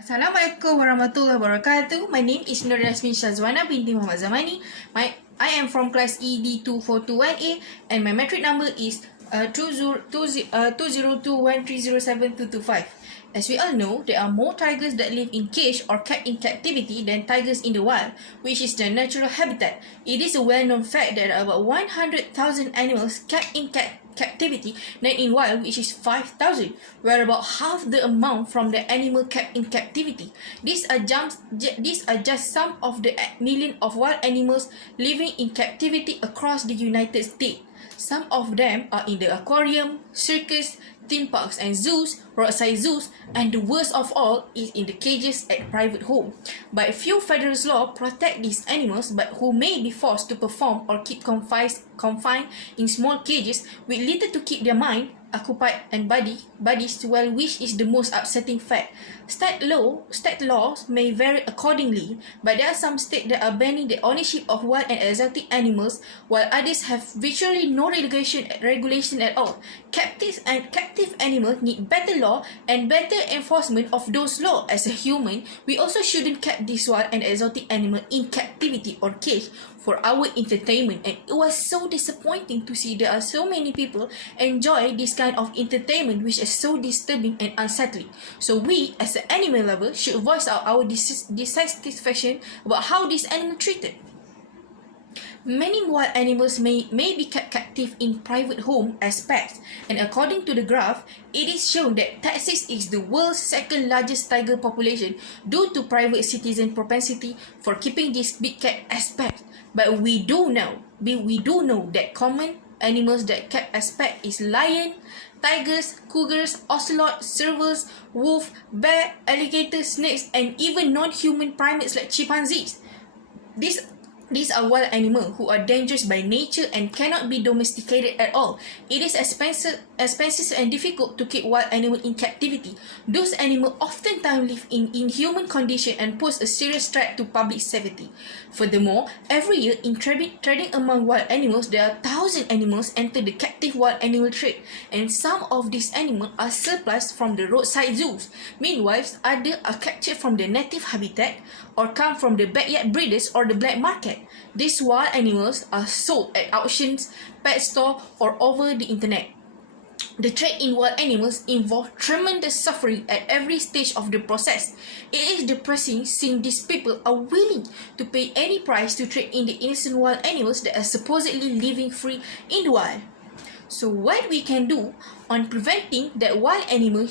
Assalamualaikum warahmatullahi wabarakatuh. My name is Yasmin Syazwana binti Muhammad ZAMANI. I am from class ED24218 and my metric number is 2021307225. As we all know, there are more tigers that live in cage or kept in captivity than tigers in the wild, which is their natural habitat. It is a well-known fact that about 100,000 animals kept in captivity than in wild, which is 5,000, where about half the amount from the animal kept in captivity. These are just some of the millions of wild animals living in captivity across the United States. Some of them are in the aquarium, circus, theme parks and zoos, roadside zoos, and the worst of all is in the cages at private home. But few federal laws protect these animals, but who may be forced to perform or keep confined in small cages with little to keep their mind occupied and bodies, well, which is the most upsetting fact. State laws may vary accordingly, but there are some states that are banning the ownership of wild and exotic animals, while others have virtually no regulation at all. Captive animals need better law and better enforcement of those laws. As a human, we also shouldn't keep this wild and exotic animal in captivity or cage for our entertainment, and it was so disappointing to see there are so many people enjoy this kind of entertainment, which is so disturbing and unsettling. So we as an animal lover should voice out our dissatisfaction about how this animal treated. Many wild animals may be kept captive in private home as pets, and according to the graph, it is shown that Texas is the world's second largest tiger population due to private citizen propensity for keeping this big cat as pets. But we do know that common animals that kept as pets is lion, tigers, cougars, ocelot, servals, wolf, bear, alligator, snakes, and even non-human primates like chimpanzees. These are wild animals who are dangerous by nature and cannot be domesticated at all. It is expensive and difficult to keep wild animals in captivity. Those animals oftentimes live in inhuman conditions and pose a serious threat to public safety. Furthermore, every year in trading among wild animals, there are 1,000 animals enter the captive wild animal trade, and some of these animals are surplus from the roadside zoos. Meanwhile, others are captured from their native habitat or come from the backyard breeders or the black market. These wild animals are sold at auctions, pet stores, or over the internet. The trade in wild animals involves tremendous suffering at every stage of the process. It is depressing seeing these people are willing to pay any price to trade in the innocent wild animals that are supposedly living free in the wild. So what we can do on preventing that wild animal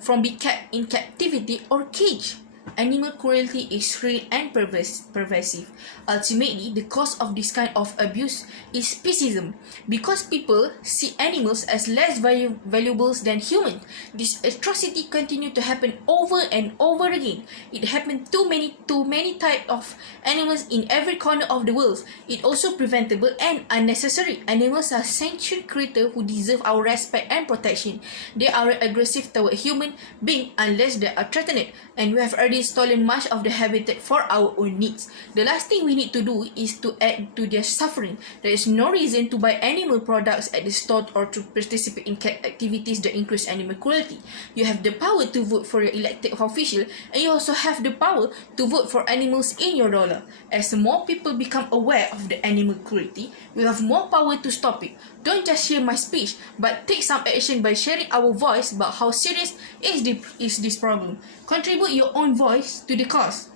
from being kept in captivity or cage? Animal cruelty is real and pervasive. Ultimately, the cause of this kind of abuse is speciesism. Because people see animals as less valuable than humans, this atrocity continues to happen over and over again. It happens to many types of animals in every corner of the world. It also preventable and unnecessary. Animals are sentient creatures who deserve our respect and protection. They are aggressive toward human beings unless they are threatened, and we have already stolen much of the habitat for our own needs. The last thing we need to do is to add to their suffering. There is no reason to buy animal products at the store or to participate in activities that increase animal cruelty. You have the power to vote for your elected official, and you also have the power to vote for animals in your dollar. As more people become aware of the animal cruelty, we have more power to stop it. Don't just hear my speech, but take some action by sharing our voice about how serious is this problem. Contribute your own voice to the cause.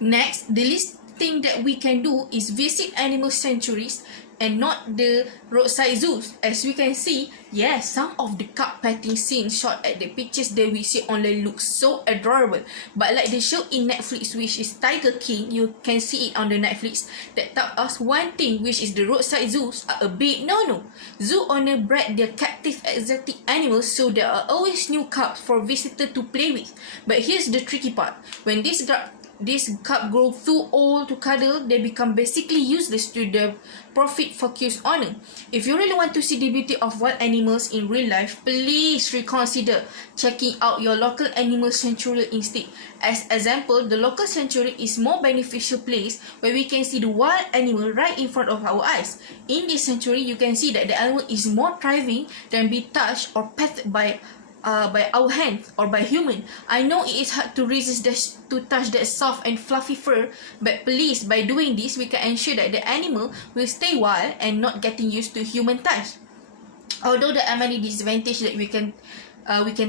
Next, the least thing that we can do is visit animal sanctuaries and not the roadside zoos. As we can see, yes, some of the cub petting scenes shot at the pictures that we see online look so adorable. But like the show in Netflix, which is Tiger King, you can see it on the Netflix, that taught us one thing, which is the roadside zoos are a big no-no. Zoo owner bred their captive exotic animals, so there are always new cubs for visitors to play with. But here's the tricky part. When this cub grow too old to cuddle, they become basically useless to the profit-focused owner. If you really want to see the beauty of wild animals in real life, please reconsider checking out your local animal sanctuary instead. As example, the local sanctuary is more beneficial place where we can see the wild animal right in front of our eyes. In this sanctuary, you can see that the animal is more thriving than be touched or petted by by our hands or by human. I know it is hard to resist to touch that soft and fluffy fur, but please, by doing this, we can ensure that the animal will stay wild and not getting used to human touch. Although there are many disadvantages that we can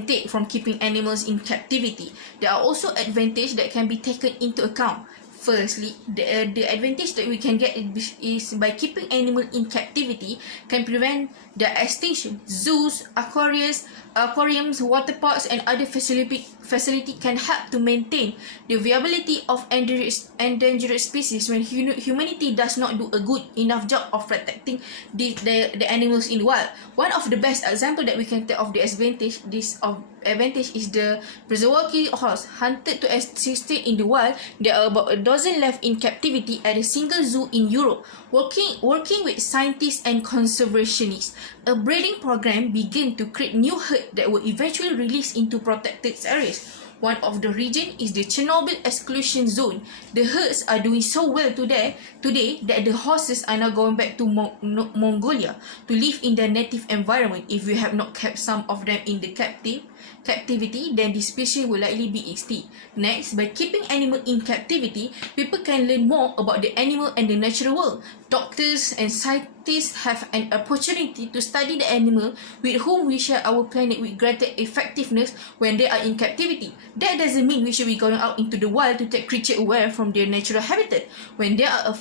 take from keeping animals in captivity, there are also advantages that can be taken into account. Firstly, the advantage that we can get is by keeping animals in captivity can prevent their extinction. Zoos, aquariums, water parks, and other facility can help to maintain the viability of endangered species when humanity does not do a good enough job of protecting the animals in the wild. One of the best example that we can take of the advantage is the Brazilian horse, hunted to extinction in the wild. There are about a dozen left in captivity at a single zoo in Europe. Working with scientists and conservationists, a breeding program began to create new herds that were eventually released into protected areas. One of the region is the Chernobyl exclusion zone. The herds are doing so well today that the horses are now going back to Mongolia to live in their native environment. If we have not kept some of them in the captivity, then the species will likely be extinct. Next, by keeping animals in captivity, people can learn more about the animal and the natural world. Doctors and scientists have an opportunity to study the animal with whom we share our planet with greater effectiveness when they are in captivity. That doesn't mean we should be going out into the wild to take creatures away from their natural habitat. When they are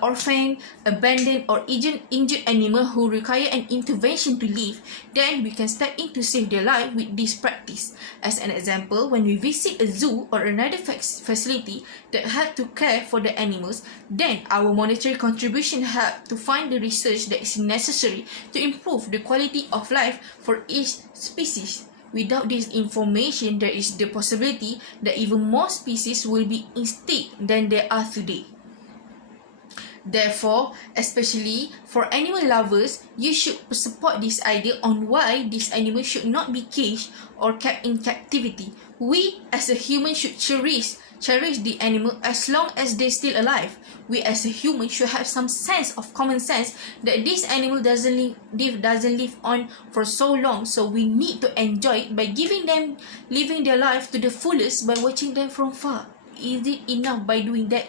orphaned, abandoned, or injured animal who require an intervention to live, then we can step in to save their life with this practice. As an example, when we visit a zoo or another facility that had to care for the animals, then our monetary contribution help to fund the research that is necessary to improve the quality of life for each species. Without this information, there is the possibility that even more species will be extinct than there are today. Therefore, especially for animal lovers, you should support this idea on why these animals should not be caged or kept in captivity. We as a human should cherish the animal as long as they're still alive. We as a human should have some sense of common sense that this animal doesn't live on for so long, so we need to enjoy it by giving them living their life to the fullest by watching them from far. Is it enough by doing that?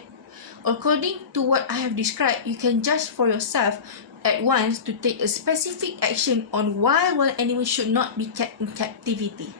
According to what I have described, you can judge for yourself at once to take a specific action on why wild animals should not be kept in captivity.